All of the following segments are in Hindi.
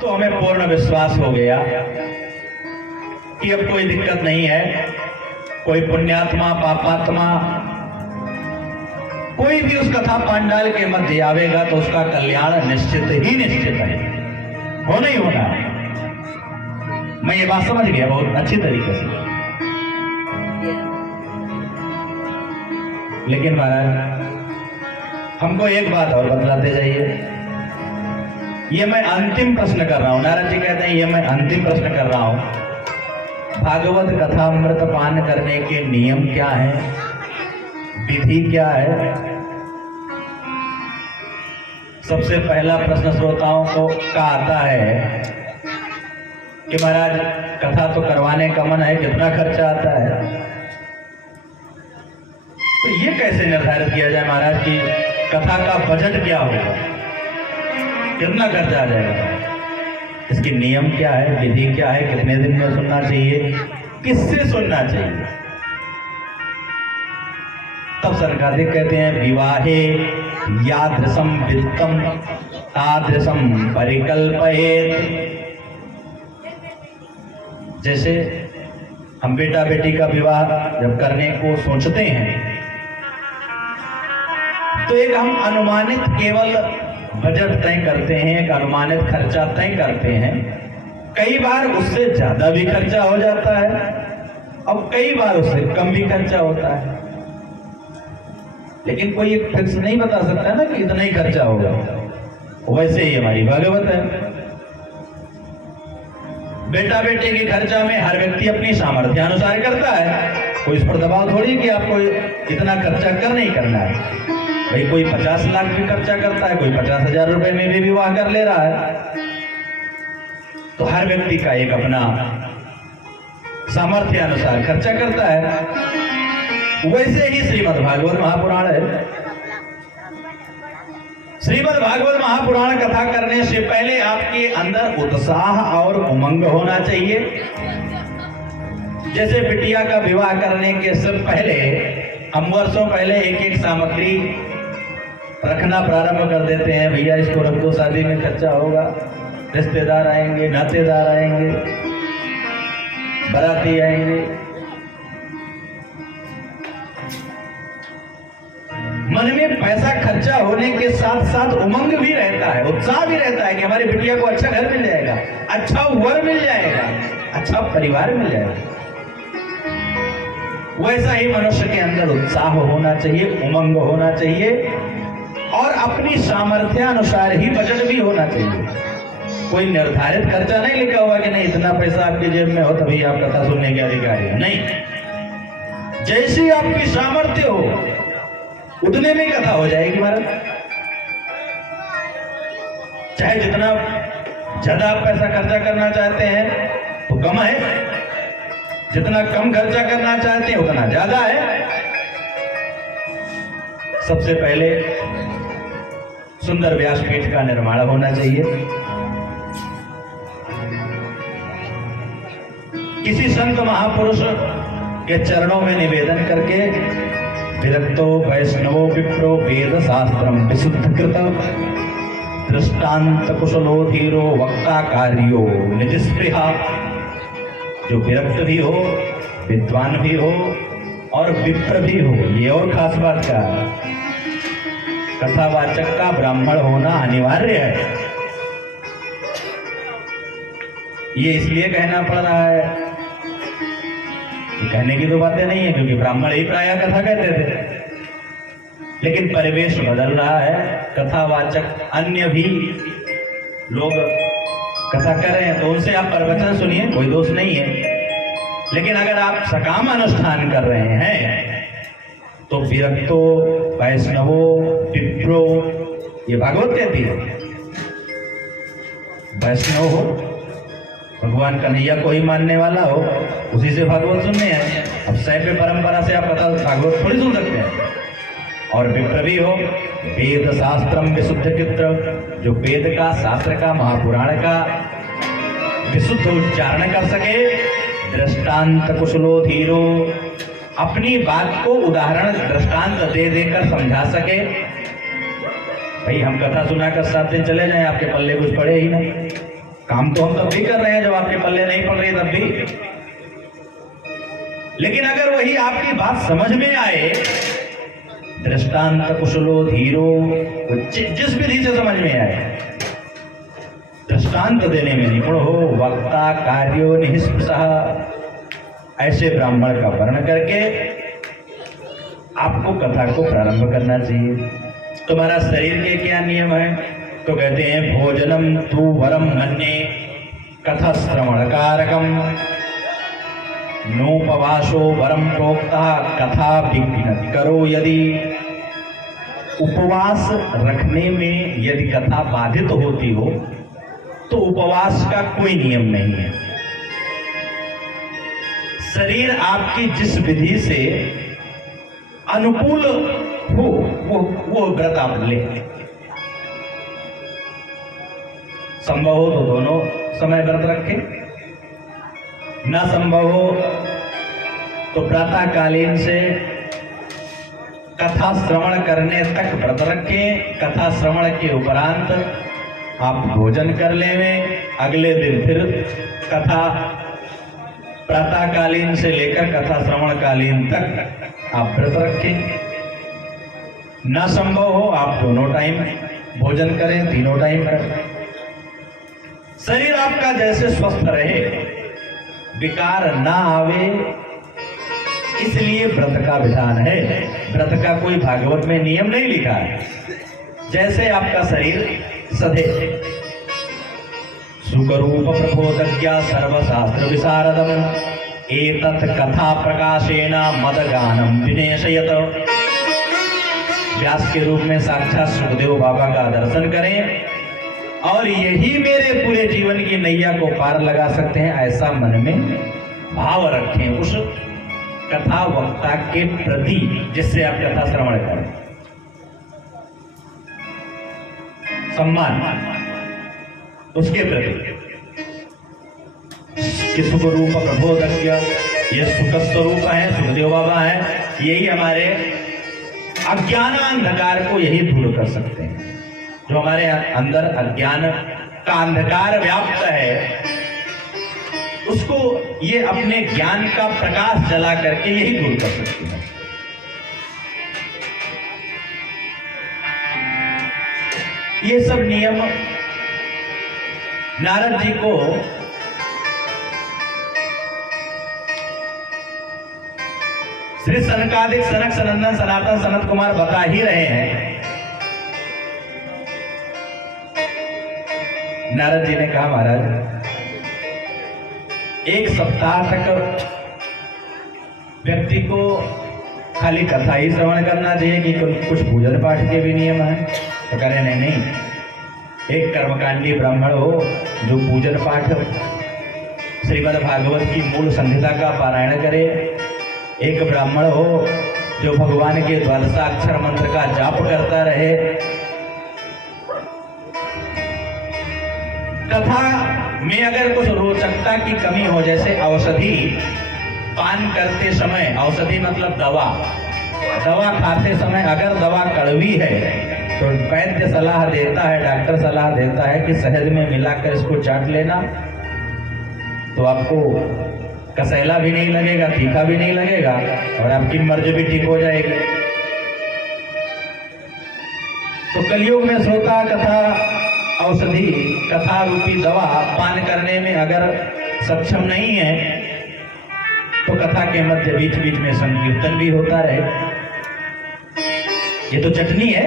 तो हमें पूर्ण विश्वास हो गया कि अब कोई दिक्कत नहीं है। कोई पुण्यात्मा पापात्मा कोई भी उस कथा पांडाल के मध्य आवेगा तो उसका कल्याण निश्चित ही निश्चित है, होना ही होना है। मैं ये बात समझ गया बहुत अच्छी तरीके से। लेकिन महाराज हमको एक बात और बतलाते जाइए। ये मैं अंतिम प्रश्न कर रहा हूं। नारद जी कहते हैं ये मैं अंतिम प्रश्न कर रहा हूं। भागवत कथा अमृत पान करने के नियम क्या है, विधि क्या है? सबसे पहला प्रश्न श्रोताओं को का आता है कि महाराज कथा तो करवाने का मन है, कितना खर्चा आता है? तो ये कैसे निर्धारित किया जाए महाराज कि कथा का बजट क्या होगा, कितना खर्चा आ जाएगा? इसकी नियम क्या है, विधि क्या है, कितने दिन में सुनना चाहिए, किससे सुनना चाहिए? तब सरकाधिक कहते हैं विवाहे यादृशम वित्तम तादृशम परिकल्पयेत्। जैसे हम बेटा बेटी का विवाह जब करने को सोचते हैं तो एक हम अनुमानित केवल बजट तय करते हैं, एक अनुमानित खर्चा तय करते हैं। कई बार उससे ज्यादा भी खर्चा हो जाता है, अब कई बार उससे कम भी खर्चा होता है, लेकिन कोई एक फिक्स नहीं बता सकता ना कि इतना ही खर्चा होगा। वैसे ही हमारी भागवत है। बेटा बेटे के खर्चा में हर व्यक्ति अपनी सामर्थ्य अनुसार करता है। कोई इस पर दबाव थोड़ी कि आपको इतना खर्चा कर नहीं करना है। भाई कोई 50 लाख भी खर्चा करता है, कोई 50,000 रुपए में भी विवाह कर ले रहा है। तो हर व्यक्ति का एक अपना सामर्थ्य अनुसार खर्चा करता है। वैसे ही श्रीमद् भागवत महापुराण है। श्रीमद् भागवत महापुराण कथा करने से पहले आपके अंदर उत्साह और उमंग होना चाहिए। जैसे बिटिया का विवाह करने के से पहले हम वर्षों पहले एक एक सामग्री रखना प्रारंभ कर देते हैं। भैया इसको रख दो, शादी में खर्चा होगा, रिश्तेदार आएंगे, नातेदार आएंगे, बाराती आएंगे। मन में पैसा खर्चा होने के साथ साथ उमंग भी रहता है, उत्साह भी रहता है कि हमारी बिटिया को अच्छा घर मिल जाएगा, अच्छा वर मिल जाएगा, अच्छा परिवार मिल जाएगा। वैसा ही मनुष्य के अंदर उत्साह होना चाहिए, उमंग होना चाहिए और अपनी सामर्थ्य अनुसार ही बजट भी होना चाहिए। कोई निर्धारित खर्चा नहीं लिखा हुआ कि नहीं इतना पैसा आपकी जेब में हो तभी आप कथा सुनने के अधिकारी हैं। नहीं, जैसी आपकी सामर्थ्य हो उतने में कथा हो जाएगी महाराज। चाहे जितना ज्यादा आप पैसा खर्चा करना चाहते हैं तो कम है, जितना कम खर्चा करना चाहते हैं उतना ज्यादा है। सबसे पहले सुंदर व्यासपीठ का निर्माण होना चाहिए। किसी संत महापुरुष के चरणों में निवेदन करके विरक्तो वैष्णवो विप्रो वेद शास्त्रम विशुद्ध कृत दृष्टांत कुशलो धीरो वक्ता कार्यो निज स्पृहा। जो विरक्त भी हो, विद्वान भी हो और विप्र भी हो, ये और खास बात क्या है, कथावाचक का ब्राह्मण होना अनिवार्य है। ये इसलिए कहना पड़ रहा है, कहने की तो बातें नहीं है क्योंकि ब्राह्मण ही प्रायः कथा कहते थे, लेकिन परिवेश बदल रहा है। कथावाचक अन्य भी लोग कथा कर रहे हैं तो उनसे आप प्रवचन सुनिए, कोई दोष नहीं है। लेकिन अगर आप सकाम अनुष्ठान कर रहे हैं तो विरक्तो वैष्णवो विप्रो, ये भागवत कहती है, वैष्णव हो, भगवान कन्हैया को ही मानने वाला हो, उसी से भागवत सुनने हैं। अब सैव्य परंपरा से आप कथा भागवत थोड़ी सुन सकते हैं। और विप्र भी हो, वेद शास्त्रम विशुद्ध चित्र, जो वेद का, शास्त्र का, महापुराण का विशुद्ध उच्चारण कर सके, दृष्टांत कुशलो धीरो, अपनी बात को उदाहरण दृष्टांत दे देकर समझा सके। भाई हम कथा सुनाकर 7 दिन चले जाएं, आपके पल्ले कुछ पड़े ही नहीं। काम तो हम तब भी कर रहे हैं जब आपके पल्ले नहीं पड़ रही तब भी। लेकिन अगर वही आपकी बात समझ में आए, दृष्टांत कुशलो धीरो, जिस विधि से समझ में आए, दृष्टांत देने में निपुण हो, वक्ता कार्यो निःस्पृशः, ऐसे ब्राह्मण का वर्ण करके आपको कथा को प्रारंभ करना चाहिए। तुम्हारा शरीर के क्या नियम है? तो कहते हैं भोजनम तु वरम मन्ये कथा श्रवण कारकम, नोपवासो वरम प्रोक्ता कथा विघ्न करो यदि। उपवास रखने में यदि कथा बाधित होती हो तो उपवास का कोई नियम नहीं है। शरीर आपकी जिस विधि से अनुकूल हो वो व्रत आप ले। संभव हो तो दोनों समय व्रत रखें, न संभव हो तो प्रातःकालीन से कथा श्रवण करने तक व्रत रखें। कथा श्रवण के उपरांत आप भोजन कर लें। अगले दिन फिर कथा प्रातःकालीन से लेकर कथा श्रवण कालीन तक आप व्रत रखें। न संभव हो आप दोनों टाइम भोजन करें, तीनों टाइम करें। शरीर आपका जैसे स्वस्थ रहे, विकार ना आवे, इसलिए व्रत का विधान है। व्रत का कोई भागवत में नियम नहीं लिखा है। जैसे आपका शरीर सधे, सुखरूप प्रबोधज्ञा सर्वशास्त्र विशारदम एतत् कथा प्रकाशेन मदगानम विनेशयत। व्यास के रूप में साक्षात सुखदेव बाबा का दर्शन करें और यही मेरे पूरे जीवन की नैया को पार लगा सकते हैं, ऐसा मन में भाव रखें उस कथा वक्ता के प्रति जिससे आप कथा श्रवण करें। सम्मान उसके प्रति कि सुख रूप प्रबोधज्ञ, ये सुख स्वरूप है, सुखदेव बाबा है, यही हमारे अज्ञान अंधकार को यही दूर कर सकते हैं। जो हमारे अंदर अज्ञान का अंधकार व्याप्त है उसको ये अपने ज्ञान का प्रकाश जला करके यही दूर कर सकते हैं। ये सब नियम नारद जी को श्री सनकादिक सनक सनंदन सनातन सनत कुमार बता ही रहे हैं। नारद जी ने कहा महाराज एक सप्ताह तक व्यक्ति को खाली कथा ही श्रवण करना चाहिए कि कुछ पूजन पाठ के भी नियम है? तो कह रहे नहीं, एक कर्मकांडी ब्राह्मण हो जो पूजन पाठ श्रीमद् भागवत की मूल संहिता का पारायण करे, एक ब्राह्मण हो जो भगवान के द्वादशाक्षर मंत्र का जाप करता रहे। कथा में अगर कुछ रोचकता की कमी हो, जैसे औषधि पान करते समय, औषधि मतलब दवा खाते समय अगर दवा कड़वी है तो वैद्य सलाह देता है, डॉक्टर सलाह देता है कि शहद में मिलाकर इसको चाट लेना, तो आपको कसैला भी नहीं लगेगा, तीखा भी नहीं लगेगा और आपकी मर्ज भी ठीक हो जाएगी। तो कलयुग में श्रोता कथा औषधि, कथा रूपी दवा पान करने में अगर सक्षम नहीं है तो कथा के मध्य बीच बीच में संकीर्तन भी होता रहे। ये तो चटनी है,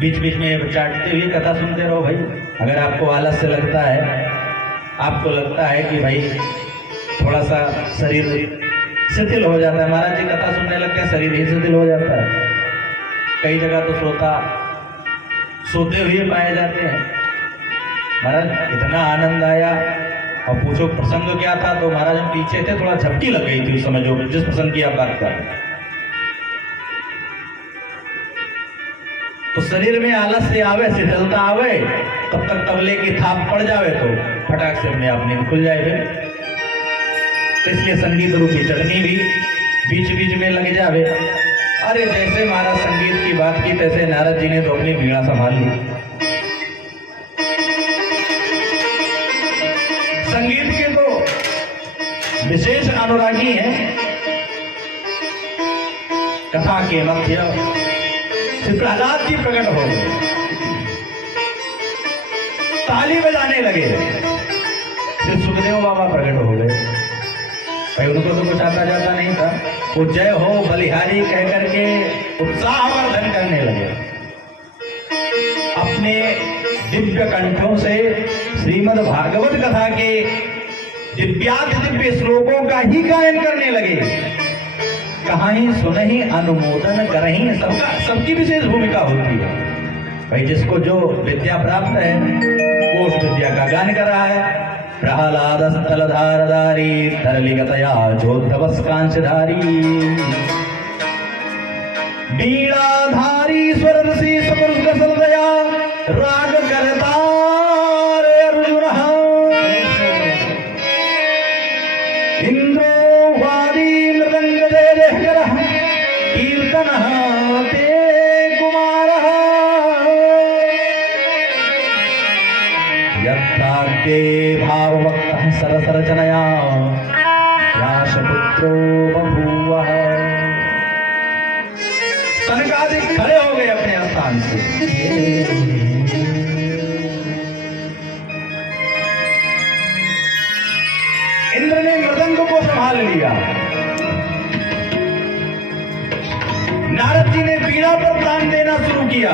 बीच बीच में चाटते हुए कथा सुनते रहो भाई। अगर आपको आलस से लगता है, आपको लगता है कि भाई थोड़ा सा शरीर शिथिल हो जाता है, महाराज जी कथा सुनने लगते हैं शरीर ही शिथिल हो जाता है। कई जगह तो श्रोता सोते हुए पाए जाते हैं। महाराज इतना आनंद आया, और पूछो प्रसंग क्या था, तो महाराज हम पीछे थे, थोड़ा झपकी लग गई थी उस समय, जो जिस प्रसंग की आप बात कर रहे हैं। तो शरीर में आलस से आवे, शिथिलता आवे, तब तक तबले की थाप पड़ जावे तो फटाक से अपने आप नींद खुल जाए फिर। तो इसलिए संगीत रूपी चटनी भी बीच बीच में लग जावे। अरे जैसे महाराज संगीत की बात की, तैसे नारद जी ने तो अपनी वीणा संभाल ली। संगीत के तो विशेष अनुरागी हैं। कथा के मध्य श्री प्रहलाद जी प्रकट हो गए, ताली बजाने लगे। श्री सुखदेव बाबा प्रकट हो गए। भाई उनको तो कुछ आता जाता नहीं था, वो जय हो बलिहारी कह करके उत्साहवर्धन करने लगे। अपने दिव्य कंठों से श्रीमद् भागवत कथा के दिव्याति दिव्य श्लोकों का ही गायन करने लगे। कहानी सुनहि अनुमोदन करहि, सबकी विशेष भूमिका होती है। भाई जिसको जो विद्या प्राप्त है वो उस विद्या का गान कर रहा है। प्रहलाद स्थलधारधारी तरलिगतया जोद्धवस्कांशधारी, वीणाधारी स्वररसी सपुरुष गसलदया राग करतार अर्जुन, इंद्रो वादी मृदंग दे देहकर कीर्तन ते कुमार, यत्ताग्गे भाववक्तः सरसरचनया व्यासपुत्रो बभूवः। सनकादिक खड़े हो गए अपने स्थान से। इंद्र ने मृदंग को संभाल लिया, नारद जी ने वीणा पर ध्यान देना शुरू किया।